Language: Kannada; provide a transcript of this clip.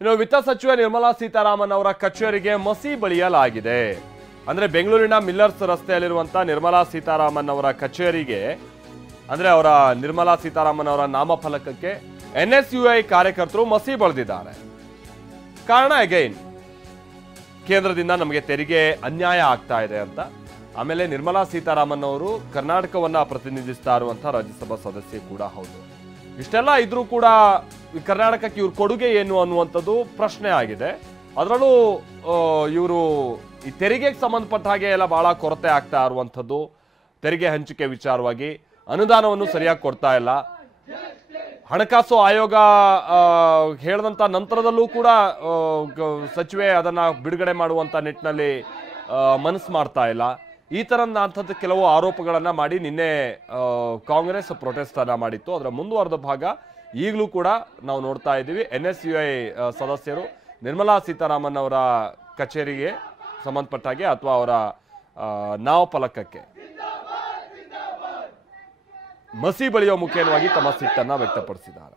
ಇನ್ನು ವಿತ್ತ ಸಚಿವೆ ನಿರ್ಮಲಾ ಸೀತಾರಾಮನ್ ಅವರ ಕಚೇರಿಗೆ ಮಸಿ ಬಳಿಯಲಾಗಿದೆ. ಅಂದ್ರೆ ಬೆಂಗಳೂರಿನ ಮಿಲ್ಲರ್ಸ್ ರಸ್ತೆಯಲ್ಲಿರುವಂತಹ ನಿರ್ಮಲಾ ಸೀತಾರಾಮನ್ ಅವರ ಕಚೇರಿಗೆ, ಅಂದ್ರೆ ಅವರ ನಿರ್ಮಲಾ ಸೀತಾರಾಮನ್ ಅವರ ನಾಮಫಲಕಕ್ಕೆ NSUI ಕಾರ್ಯಕರ್ತರು ಮಸಿ ಬಳಿದಿದ್ದಾರೆ. ಕಾರಣ ಅಗೈನ್ ಕೇಂದ್ರದಿಂದ ನಮಗೆ ತೆರಿಗೆ ಅನ್ಯಾಯ ಆಗ್ತಾ ಇದೆ ಅಂತ. ಆಮೇಲೆ ನಿರ್ಮಲಾ ಸೀತಾರಾಮನ್ ಅವರು ಕರ್ನಾಟಕವನ್ನ ಪ್ರತಿನಿಧಿಸ್ತಾ ಇರುವಂತಹ ರಾಜ್ಯಸಭಾ ಸದಸ್ಯೆ ಕೂಡ ಹೌದು. ಇಷ್ಟೆಲ್ಲ ಇದ್ರೂ ಕೂಡ ಕರ್ನಾಟಕಕ್ಕೆ ಇವ್ರ ಕೊಡುಗೆ ಏನು ಅನ್ನುವಂಥದ್ದು ಪ್ರಶ್ನೆ ಆಗಿದೆ. ಅದರಲ್ಲೂ ಇವರು ಈ ತೆರಿಗೆಗೆ ಸಂಬಂಧಪಟ್ಟ ಹಾಗೆ ಎಲ್ಲ ಬಹಳ ಕೊರತೆ ಆಗ್ತಾ ಇರುವಂಥದ್ದು. ತೆರಿಗೆ ಹಂಚಿಕೆ ವಿಚಾರವಾಗಿ ಅನುದಾನವನ್ನು ಸರಿಯಾಗಿ ಕೊಡ್ತಾ ಇಲ್ಲ. ಹಣಕಾಸು ಆಯೋಗ ಹೇಳಿದಂಥ ನಂತರದಲ್ಲೂ ಕೂಡ ಸಚಿವೆ ಅದನ್ನ ಬಿಡುಗಡೆ ಮಾಡುವಂತ ನಿಟ್ಟಿನಲ್ಲಿ ಮನಸ್ಸು ಮಾಡ್ತಾ ಇಲ್ಲ. ಈ ತರದಂಥದ್ದು ಕೆಲವು ಆರೋಪಗಳನ್ನ ಮಾಡಿ ನಿನ್ನೆ ಕಾಂಗ್ರೆಸ್ ಪ್ರೊಟೆಸ್ಟ್ ಅನ್ನ ಮಾಡಿತ್ತು. ಅದರ ಮುಂದುವರೆದ ಭಾಗ ಈಗಲೂ ಕೂಡ ನಾವು ನೋಡ್ತಾ ಇದ್ದೀವಿ. NSUI ಸದಸ್ಯರು ನಿರ್ಮಲಾ ಸೀತಾರಾಮನ್ ಅವರ ಕಚೇರಿಗೆ ಸಂಬಂಧಪಟ್ಟಾಗೆ ಅಥವಾ ಅವರ ನಾಮಫಲಕಕ್ಕೆ ಮಸಿ ಬಳಿಯೋ ಮುಖೇನವಾಗಿ ತಮ್ಮ ಸಿಟ್ಟನ್ನ ವ್ಯಕ್ತಪಡಿಸಿದ್ದಾರೆ.